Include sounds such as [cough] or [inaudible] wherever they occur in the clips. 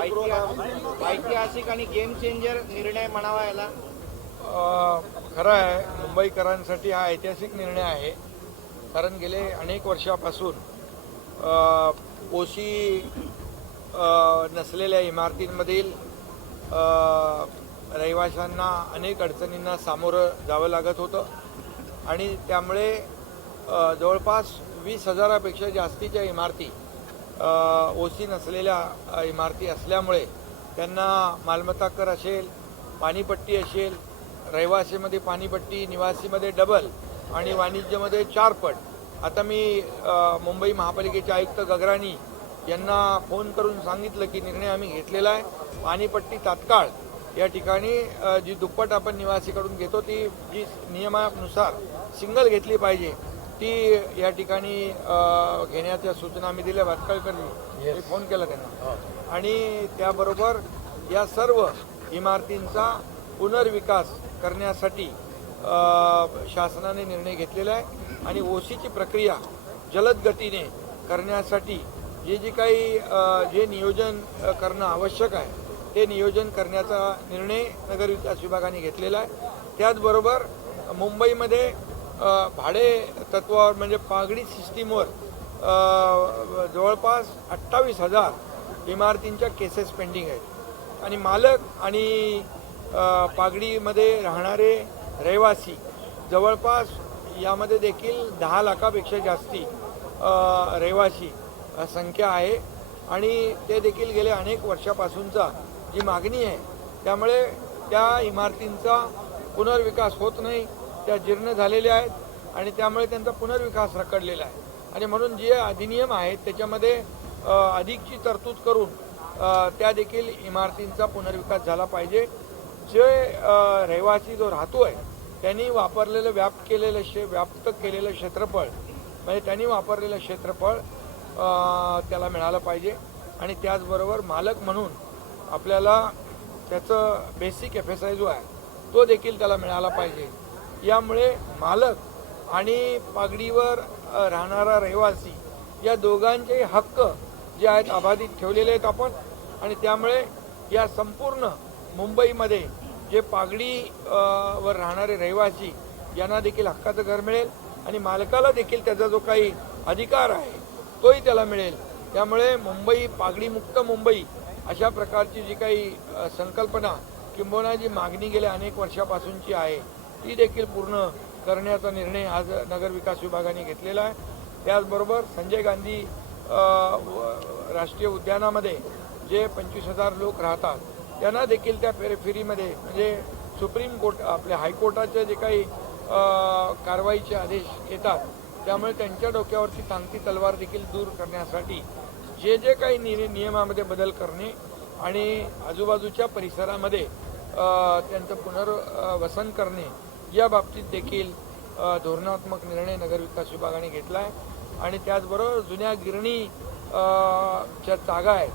ऐतिहासिक ऐतिहासिक आणि गेम चेंजर निर्णय म्हणावा याला. अ, खरं आहे मुंबईकरांसाठी हा ऐतिहासिक निर्णय आहे. कारण गेले अनेक वर्षापासून ओशी नसलेल्या इमारतींमधील रहिवाशांना अनेक अडचणींना सामोरं जावं लागत होतं. आणि त्यामुळे जवळपास वीस हजारापेक्षा जास्तीच्या इमारती ओसी नसलेल्या इमारती असल्यामुळे त्यांना मालमत्ता कर असेल पाणीपट्टी असेल रहिवासीमध्ये पाणीपट्टी निवासीमध्ये डबल आणि वाणिज्यमध्ये चारपट. आता मी मुंबई महापालिकेचे आयुक्त गगराणी यांना फोन करून सांगितलं की निर्णय आम्ही घेतलेला आहे. पाणीपट्टी तात्काळ या ठिकाणी जी दुप्पट आपण निवासीकडून घेतो ती जी नियमानुसार सिंगल घेतली पाहिजे ती या ठिकाणी घेण्याच्या सूचना आम्ही दिल्या भातकळकरनी मी फोन केला त्यांना. आणि त्याबरोबर या सर्व इमारतींचा पुनर्विकास करण्यासाठी शासनाने निर्णय घेतलेला आहे. आणि ओसीची प्रक्रिया जलद गतीने करण्यासाठी जे जे काही जे नियोजन करणं आवश्यक आहे ते नियोजन करण्याचा निर्णय नगर विकास विभागाने घेतलेला आहे. त्याचबरोबर मुंबईमध्ये भाडे तत्वावर म्हणजे पागडी सिस्टीमवर जवळपास अठ्ठावीस हजार इमारतींच्या केसेस पेंडिंग आहेत. आणि मालक आणि पागडीमध्ये राहणारे रहिवासी जवळपास यामध्ये देखील दहा लाखापेक्षा जास्ती रहिवासी संख्या आहे. आणि ते देखील गेले अनेक वर्षापासूनचा जी मागणी आहे त्यामुळे त्या इमारतींचा पुनर्विकास होत नाही. त्या जीर्ण झालेल्या आहेत आणि त्यामुळे त्यांचा पुनर्विकास रखडलेला आहे. आणि म्हणून जे अधिनियम आहेत त्याच्यामध्ये अधिकची तरतूद करून त्या देखील इमारतींचा पुनर्विकास झाला पाहिजे. जे रहिवासी जो राहतोय त्यांनी वापरलेलं व्याप्त केलेलं शे व्याप्त केलेलं क्षेत्रफळ म्हणजे त्यांनी वापरलेलं क्षेत्रफळ त्याला मिळालं पाहिजे. आणि त्याचबरोबर मालक म्हणून आपल्याला त्याचं बेसिक एफ एस आय जो आहे तो देखील त्याला मिळाला पाहिजे. यामुळे मालक आणि पागडीवर राहणारा रहिवासी या दोघांचे हक्क जे आहेत अबाधित ठेवलेले आहेत आपण. आणि त्यामुळे या संपूर्ण मुंबईमध्ये जे पागडी वर राहणारे रहिवासी यांना देखील हक्काचं घर मिळेल आणि मालकाला देखील त्याचा जो काही अधिकार आहे तोही त्याला मिळेल. त्यामुळे मुंबई पागडीमुक्त मुंबई अशा प्रकारची जी काही संकल्पना किंबहुना जी मागणी गेल्या अनेक वर्षापासूनची आहे ती देखील पूर्ण करण्याचा निर्णय आज नगर विकास विभागाने घेतलेला आहे. त्याचबरोबर संजय गांधी व- राष्ट्रीय उद्यानामध्ये जे पंचवीस हजार लोक राहतात त्यांना देखील त्या फेरीमध्ये म्हणजे सुप्रीम कोर्ट आपल्या हायकोर्टाचे जे काही कारवाईचे आदेश येतात त्यामुळे त्यांच्या डोक्यावरची सांगती तलवार देखील दूर करण्यासाठी जे जे काही नि नियमामध्ये बदल करणे आणि आजूबाजूच्या परिसरामध्ये त्यांचं पुनर्वसन करणे या बाबतीत देखील धोरणात्मक निर्णय नगरविकास विभागाने घेतला आहे आणि त्याचबरोबर जुन्या गिरणी ज्या जागा आहेत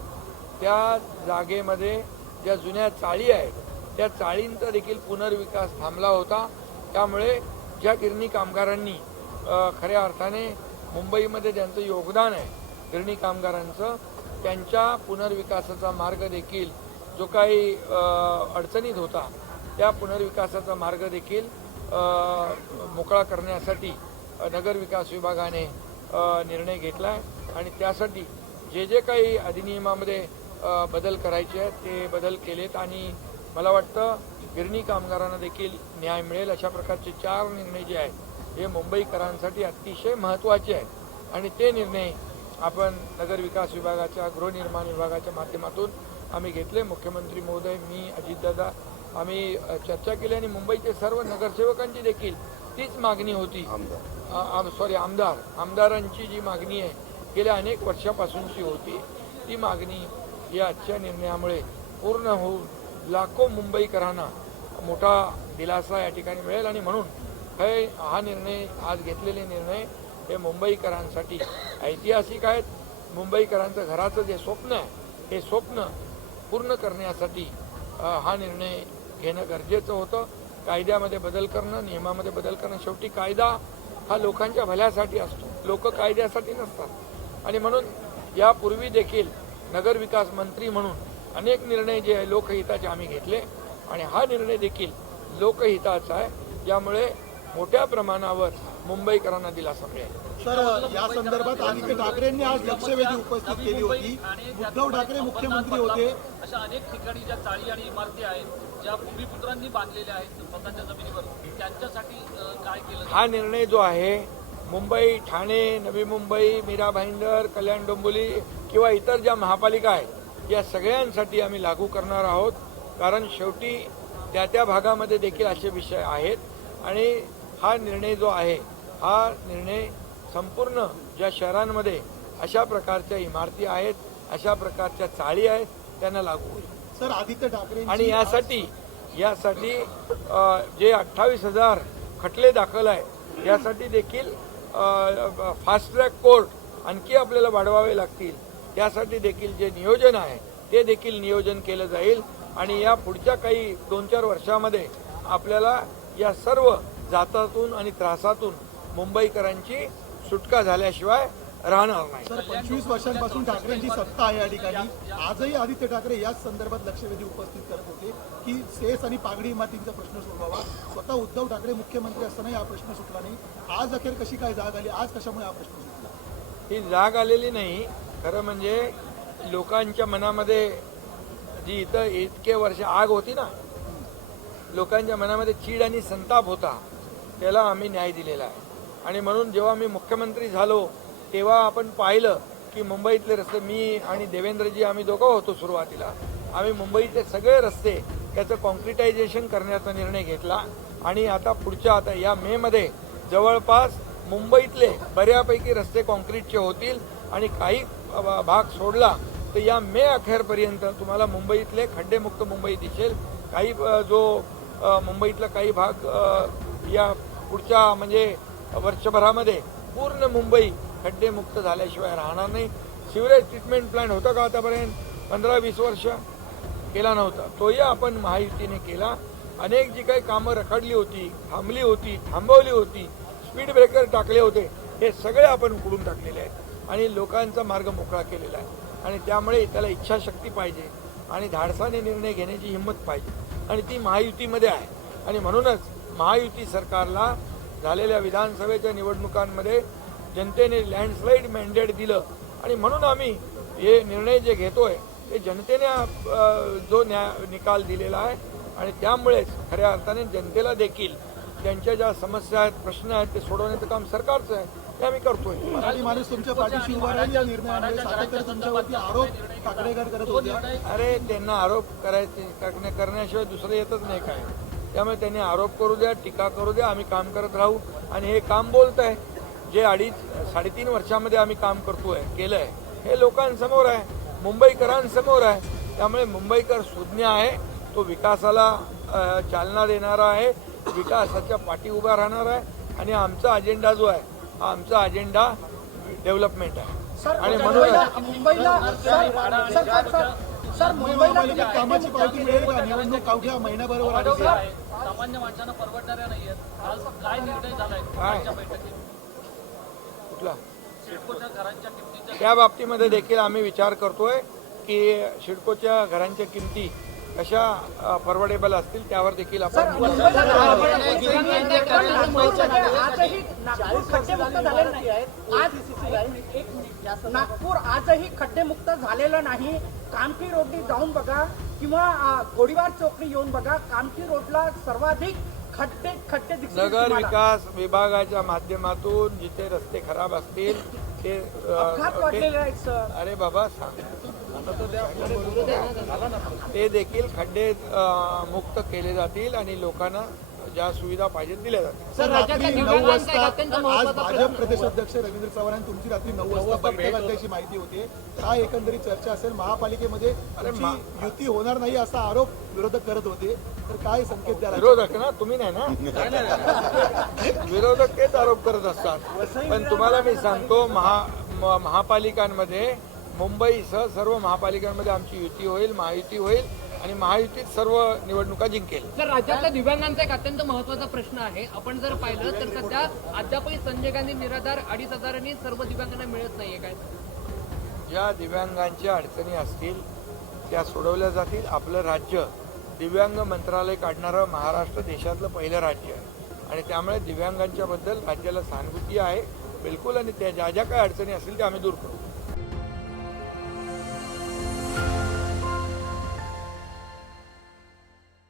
त्या जागेमध्ये ज्या जुन्या चाळी आहेत त्या चाळींचा देखील पुनर्विकास थांबला होता. त्यामुळे ज्या गिरणी कामगारांनी खऱ्या अर्थाने मुंबईमध्ये ज्यांचं योगदान आहे गिरणी कामगारांचं त्यांच्या पुनर्विकासाचा मार्ग देखील जो काही अडचणीत होता त्या पुनर्विकासाचा मार्ग देखील मोकळा करण्यासाठी नगरविकास नगर विकास विभागाने निर्णय घेतला आहे आणि त्यासाठी जे जे काही अधिनियमामध्ये बदल करायचे आहेत ते बदल केलेत आणि मला वाटतं गिरणी कामगारांना देखील न्याय मिळेल. अशा प्रकारचे चार निर्णय जे आहेत हे मुंबईकरांसाठी अतिशय महत्त्वाचे आहेत आणि ते निर्णय आपण नगर विकास विभागाच्या गृहनिर्माण विभागाच्या माध्यमातून आम्ही घेतले. मुख्यमंत्री महोदय मी अजितदादा आम्ही चर्चा केली आणि मुंबईचे सर्व नगरसेवकांची देखील तीच मागणी होती. सॉरी आमदार. आमदारांची जी मागणी आहे गेल्या अनेक वर्षापासूनची होती. ती मागणी या आजच्या निर्णयामुळे पूर्ण होऊन लाखो मुंबईकरांना मोठा दिलासा या ठिकाणी मिळेल आणि म्हणून हे हा निर्णय आज घेतलेले निर्णय हे मुंबईकरांसाठी ऐतिहासिक आहेत. मुंबईकरांचं घराचं जे स्वप्न आहे हे स्वप्न पूर्ण करण्यासाठी हा निर्णय घेणं गरजेचं होतं. कायद्यामध्ये बदल करणं नियमामध्ये बदल करणं. शेवटी कायदा हा लोकांच्या भल्यासाठी असतो. लोक कायद्यासाठी नसतात. आणि म्हणून यापूर्वी देखील नगरविकास मंत्री म्हणून अनेक निर्णय जे आहे लोकहिताचे आम्ही घेतले. आणि हा निर्णय देखील लोकहिताचा आहे. यामुळे मोठ्या प्रमाणावर मुंबईकरांना दिलासा मिळेल. सर या संदर्भात आदित्य ठाकरेंनी आज लक्षवेधी उपस्थित केली होती. उद्धव ठाकरे मुख्यमंत्री होते. अशा अनेक ठिकाणी ज्या चाळी आणि इमारती आहेत ज्या भूमिपुत्रांनी बांधलेल्या आहेत स्वतःच्या जमिनीवर त्यांच्यासाठी काय केलं? हा निर्णय जो आहे मुंबई ठाणे नवी मुंबई मीरा भाईंदर कल्याण डोंबिवली किंवा इतर ज्या महापालिका आहेत या सगळ्यांसाठी आम्ही लागू करणार आहोत. कारण शेवटी त्या त्या भागामध्ये देखील असे विषय आहेत. आणि हा निर्णय जो आहे हा निर्णय संपूर्ण ज्या शहरांमध्ये अशा प्रकारच्या इमारती आहेत अशा प्रकारच्या चाळी आहेत त्यांना लागू होईल. सर आदित्य ठाकरे आणि यासाठी यासाठी जे अठ्ठावीस हजार खटले दाखल आहे यासाठी देखील फास्ट ट्रॅक कोर्ट आणखी आपल्याला वाढवावे लागतील. त्यासाठी देखील जे नियोजन आहे ते देखील नियोजन केलं जाईल. आणि या पुढच्या काही दोन चार वर्षामध्ये आपल्याला या सर्व जातातून आणि त्रासातून मुंबईकरांची सुटका झाल्याशिवाय राहणार नाही. सर पंचवीस वर्षांपासून ठाकरेंची सत्ता आहे या ठिकाणी. आजही आदित्य ठाकरे याच संदर्भात लक्षवेधी उपस्थित करत होते की सेस आणि पागडी इमारतींचा प्रश्न सोडवावा. स्वतः उद्धव ठाकरे मुख्यमंत्री असताना हा प्रश्न सुटला नाही. आज अखेर कशी काय जाग आली? आज कशामुळे हा प्रश्न सुटला? ही जाग आलेली नाही. खरं म्हणजे लोकांच्या मनामध्ये जी इथं इतके वर्ष आग होती ना लोकांच्या मनामध्ये चीड आणि संताप होता त्याला आम्ही न्याय दिलेला आहे. आणि म्हणून जेव्हा मी मुख्यमंत्री झालो तेव्हा आपण पाहिलं की मुंबईतले रस्ते मी आणि देवेंद्रजी आम्ही दोघं होतो सुरुवातीला. आम्ही मुंबईचे सगळे रस्ते त्याचं कॉन्क्रिटायझेशन करण्याचा निर्णय घेतला. आणि आता पुढच्या आता या मेमध्ये जवळपास मुंबईतले बऱ्यापैकी रस्ते कॉन्क्रीटचे होतील आणि काही भाग सोडला तर या मे अखेरपर्यंत तुम्हाला मुंबईतले खड्डेमुक्त मुंबई दिसेल. काही जो मुंबईतला काही भाग या पुढच्या म्हणजे वर्षभरामध्ये पूर्ण मुंबई खड्डेमुक्त झाल्याशिवाय राहणार नाही. सिवरेज ट्रीटमेंट प्लॅन होता का आतापर्यंत? पंधरा वीस वर्ष केला नव्हता. तोही आपण महायुतीने केला. अनेक जी काही कामं रखडली होती थांबली होती थांबवली होती स्पीड ब्रेकर टाकले होते हे सगळे आपण उकडून टाकलेले आहेत आणि लोकांचा मार्ग मोकळा केलेला आहे. आणि त्यामुळे त्याला इच्छाशक्ती पाहिजे आणि धाडसाने निर्णय घेण्याची हिंमत पाहिजे. आणि ती महायुतीमध्ये आहे. आणि म्हणूनच महायुती सरकारला झालेल्या विधानसभेच्या निवडणुकांमध्ये जनतेने लँडस्लाईड मॅन्डेट दिलं. आणि म्हणून आम्ही हे निर्णय जे घेतोय ते जनतेने जो न्याय निकाल दिलेला आहे. आणि त्यामुळेच खऱ्या अर्थाने जनतेला देखील त्यांच्या ज्या समस्या आहेत प्रश्न आहेत ते सोडवण्याचं काम सरकारचं आहे ते आम्ही करतोय. अरे त्यांना आरोप करायचे करण्या- करण्याशिवाय दुसरं येतच नाही काय. त्यामुळे त्यांनी आरोप करू द्या टीका करू द्या आम्ही काम करत राहू. आणि हे काम बोलत आहे जे अडीच साडेतीन वर्षामध्ये आम्ही काम करतोय केलं आहे हे लोकांसमोर आहे मुंबईकरांसमोर आहे. त्यामुळे मुंबईकर सुज्ञ आहे तो विकासाला चालना देणारा आहे विकासाच्या पाठी उभा राहणार आहे आणि आमचा अजेंडा जो आहे हा आमचा अजेंडा डेव्हलपमेंट आहे. आणि मुंबईला sir sir sir sir sir मुंबईला महापालिकेत कामाची पावती मिळेल का? निवडणूक अवघ्या महिन्याबरोबर आली. आहे. सामान्य माणसांना परवडणाऱ्या नाहीयेत आज काय निर्णय झालाय? काय? आजच्या बैठकीत. कुठला? सिडकोच्या घरांच्या किमतीच्या त्या बाबतीमध्ये देखील आम्ही विचार करतोय की सिडकोच्या घरांच्या किमती कशा परवडेबल असतील त्यावर देखील आपण नागपूरमध्ये आजही नागपूर खड्डेमुक्त झालेलं नाही आज नागपूर आजही खड्डेमुक्त झालेलं नाही. कामठी रोडनी जाऊन बघा किंवा गोडीवार चौकनी येऊन बघा. कामठी रोडला सर्वाधिक खड्डे खड्डे नगर. विकास विभागाच्या माध्यमातून जिथे रस्ते खराब असतील ते वाढलेले आहेत सर. अरे बाबा सांग. ते देखील खड्डे मुक्त केले जातील आणि लोकांना ज्या सुविधा पाहिजेत दिल्या वाजता आज भाजप प्रदेशाध्यक्ष रवींद्र चव्हाण यांनी तुमची रात्री नऊ वाजता बैठक असल्याची माहिती होते. काय एकंदरीत चर्चा असेल. महापालिकेमध्ये युती होणार नाही असा आरोप विरोधक करत होते. तर काय संकेत द्याल? विरोधक ना तुम्ही नाही ना? [laughs] विरोधक तेच आरोप करत असतात. पण तुम्हाला मी सांगतो महा महापालिकांमध्ये मुंबईसह सर्व महापालिकांमध्ये आमची युती होईल महायुती होईल. आणि महायुतीत सर्व निवडणुका जिंकेल. तर राज्यातल्या दिव्यांगांचा एक अत्यंत महत्त्वाचा प्रश्न आहे. आपण जर पाहिलं तर सध्या अद्यापही संजय गांधी निराधार अडीच हजारांनी सर्व दिव्यांगांना मिळत नाहीये काय? ज्या दिव्यांगांच्या अडचणी असतील त्या सोडवल्या जातील. आपलं राज्य दिव्यांग मंत्रालय काढणारं महाराष्ट्र देशातलं पहिलं राज्य आहे. आणि त्यामुळे दिव्यांगांच्या बद्दल राज्याला सहानुभूती आहे. बिलकुल आणि त्या ज्या ज्या काही अडचणी असतील त्या आम्ही दूर करू.